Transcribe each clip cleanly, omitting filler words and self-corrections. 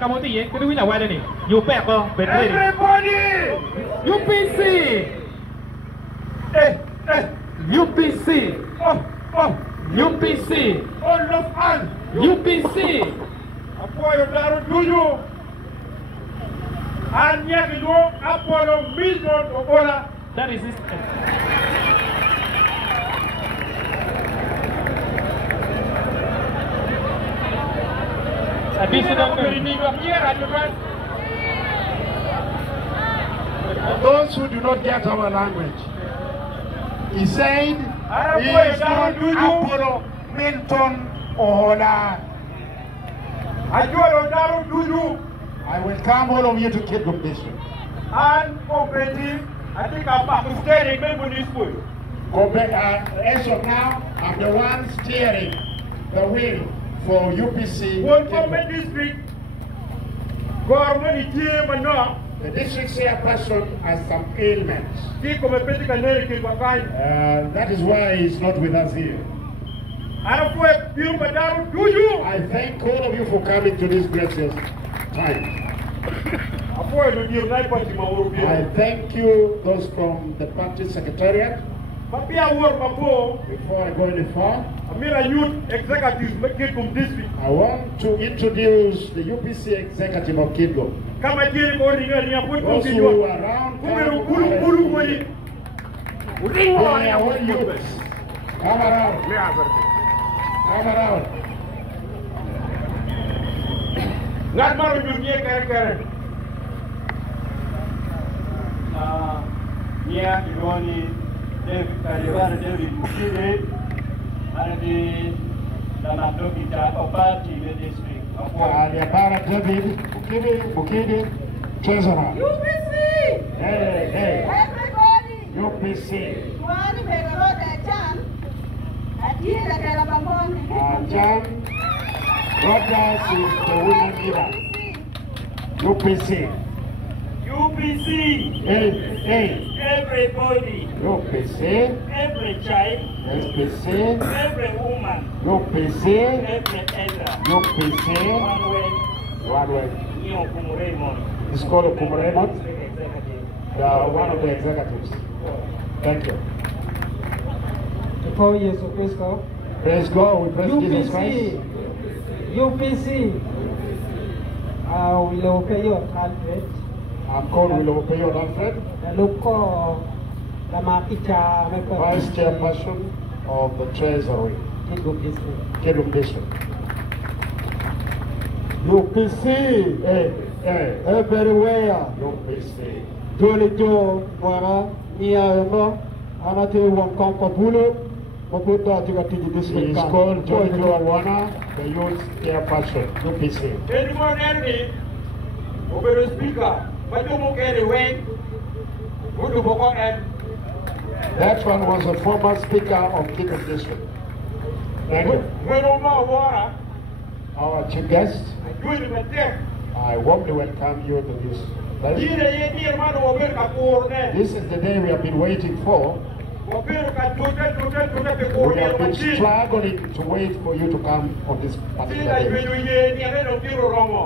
Kamuti, you can win a wedding. You pay up, but everybody! UPC! UPC! UPC! All of us! UPC! Apoyo Daru Duju! And yet you Apollo Milton Obote. That is it. Those who do not get our language, he said, he is not Apollo Milton Obote. I welcome all of you to Kitgum District. And Obote, I think I'm back to steering this way. As of now, I'm the one steering the wheel for UPC. District, government the district chairperson has some ailments. That is why he's not with us here. I thank all of you for coming to this gracious time. I thank you, those from the party secretariat. Before I go any far, I want to introduce the UPC executive of Kitgum. Those who are around, come around. Come around. Not more than you yeah, you only David Bukide, and the Namdoki of party in the district. David Bukide, treasurer. UPC! Hey. Everybody! UPC. Jan, Rogers is the woman leader. UPC. UPC! Hey. Everybody! UPC. Every child! SPC. Every woman! UPC. Every elder! UPC. One way. It's called Kumuremon. One of the executives. Thank you. Before you, so praise God. Praise God, we praise Jesus Christ. UPC. Will pay your Alfred. I'm called Will pay your Alfred. Vice Chairperson of the Treasury. Kitgum District. UPC. Everywhere. UPC. Tolito, Wara, Niaema, Anate Wankampapulu. He is called Jojo Awana, the youth chairperson, UPC. That one was a former speaker of Kitgum District. Thank you. Our chief guest, I warmly welcome you to this place. This is the day we have been waiting for. We have been struggling to wait for you to come on this particular day.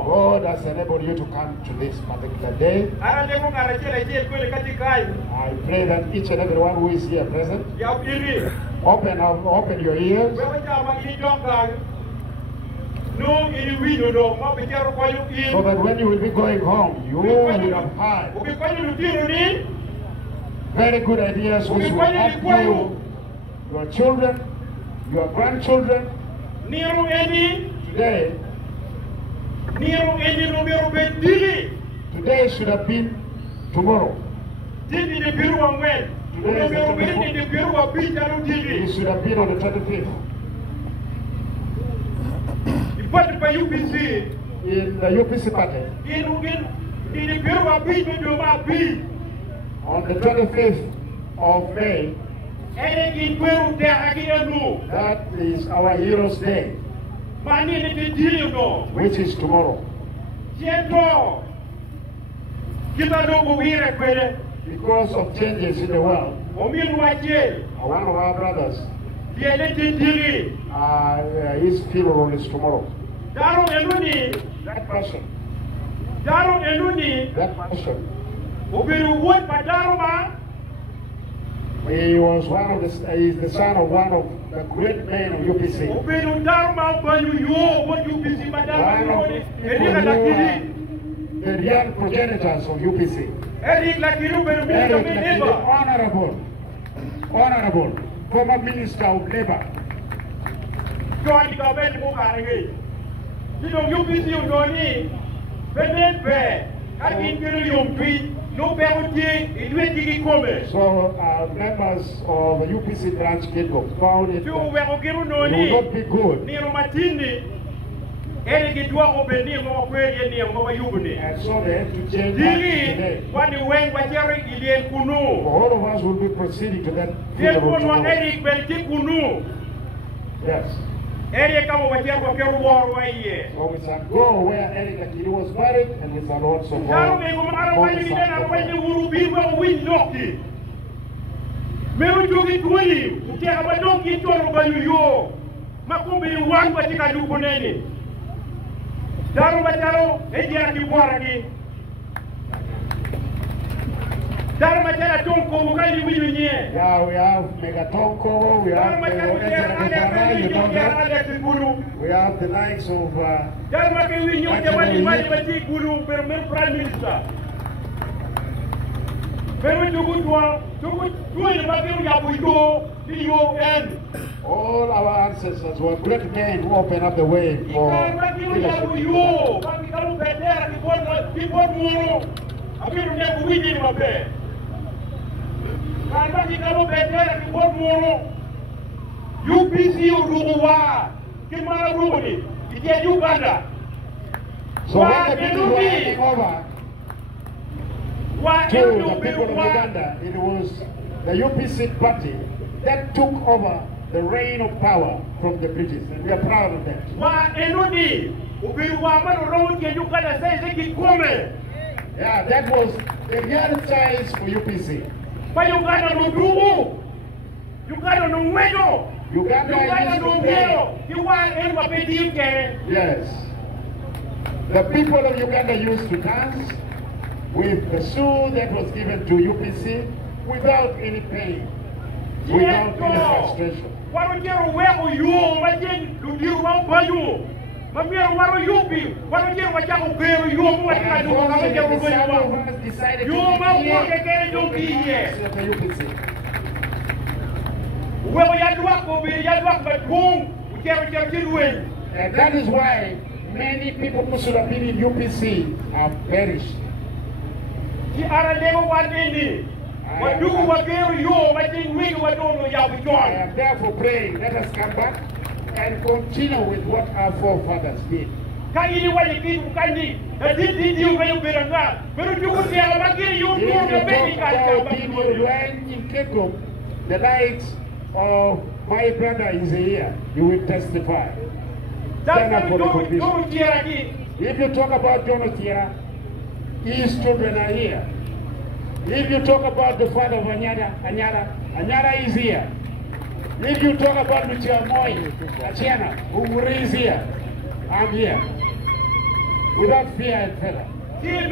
God has enabled you to come to this particular day. I pray that each and every one who is here present, open your ears. So that when you will be going home, you will have heard very good ideas which will help you, your children, your grandchildren. Today should have been tomorrow. Today it should have been on the 25th. In the UPC party. On the 25th of May, that is our Heroes' Day, which is tomorrow. Because of changes in the world, one of our brothers, his funeral is tomorrow. That person Darum enuni. That person. Ubiru wood by Daruma. He was he's the son of one of the great men of UPC. Ubiru Daruma Bayu Yo, what UPC by Daruma. The real progenitors of UPC. Eric Lakiru, the honorable former minister of labor. Join the government of Arangay. You know, UPC, you don't need. Benet Bear, I can tell you, no penalty, it will be commerce. So, members of the UPC branch Kitgum found it would not be good. Near Martini, Eric Dua Obeni, more query near Mobayubuni. And so they have to change that today. What you went by Jerry Ilian Kuno. All of us will be proceeding to that. Yes. Eric, come over here for war way. So we shall go where Eric Akiri was married, and we shall also go. Yeah, we have Megatonko, we have we have the likes of all our ancestors were great men who opened up the way for leadership. UPC Uruguay, Kimara Rubuni, Uganda. So when the people were taking over to the people of Uganda, it was the UPC party that took over the reign of power from the British, and we are proud of that. Yeah, that was the real choice for UPC. But Uganda no Dugu, Uganda no Wedo, Uganda no Gero, you want anybody? Yes. The people of Uganda used to dance with the sou that was given to UPC without any pain, without any frustration. What would you wear you? What do you want for you? But we are what you be? What would you want to wear you? What can I do? Decided you won't work again, don't be here. Well, we had to walk over, we had to walk back home. We can't get away. And that is why many people who should have been in UPC have perished. The other never want any. What do what gave you? What did we what don't know you be I am therefore praying, let us come back and continue with what our forefathers did. Can you what you did? Can you? Did you when you better not? But you would say, I'm getting you to the baby. When in Kitgum, the likes of my brother is here, you will testify. That's what you if you talk about Jonathan, his children are here. If you talk about the father of Anyara is here. If you talk about Lucia Moy, Achiana, who is here, I'm here. Without fear and feather. Dean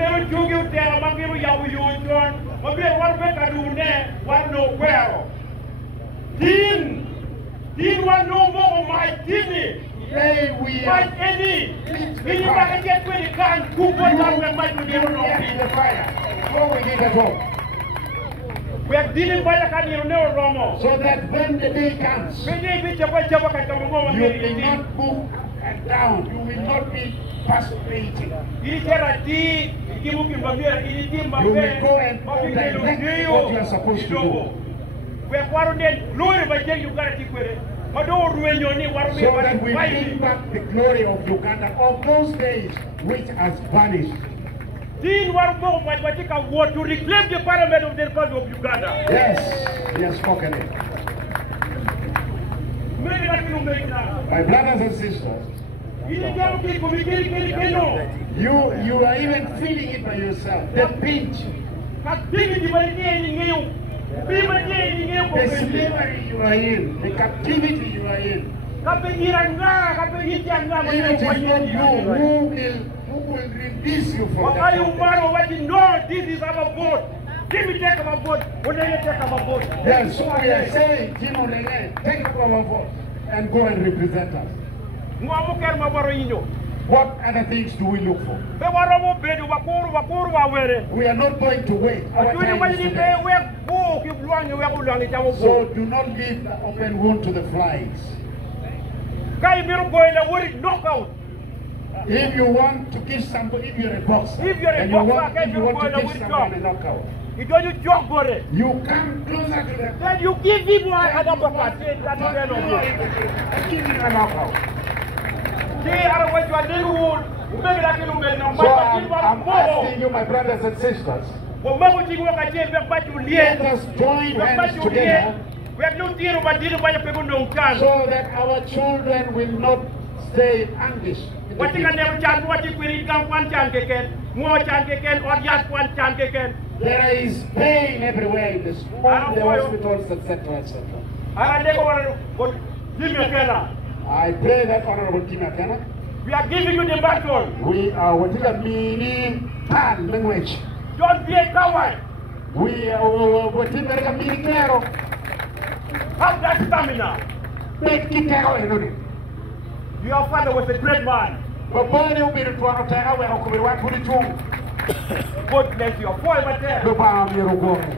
want no more of my kidney. Today we are any. When you get when you can't cook one time when my children in the fire. What we need at home. We are dealing by the country of Romo. So that when the day comes, you will not move and down. You will not be frustrated. You will go and direct what you are supposed to do. We are quarantined. Glory by you got to keep with it. So that we bring back the glory of Uganda of those days which has vanished. To reclaim the parliament of the Republic of Uganda. Yes, he has spoken it. My brothers and sisters, you are even feeling it by yourself. The pinch, the slavery you are in, the captivity you are in. It is not you who who will release you from Why that you bondage. want to know this is our vote? Give me take our vote. When they take our vote. Yes, so we are saying, Jim Olene, take up our vote and go and represent us. What other things do we look for? We are not going to wait. Our time is today. So do not leave the open wound to the flies. If you want to give somebody, if you're a boxer, if you want to give somebody a knockout, you come closer to the then you give him another party. Give him a knockout. So I'm asking you, my brothers and sisters, let us join hands together so that our children will not stay in anguish. There is pain everywhere in the school, the hospitals, etc., etc. I pray that Honorable Kimakana, we are giving you the battle. we are what is a meaning pan language. Don't be a coward. We are what is a meaning narrow. Have that stamina. Make it narrow. Your father was a great man. But boy, you be the one of the hour of the one put it to. God bless your boy, my dear. The bomb, you're going.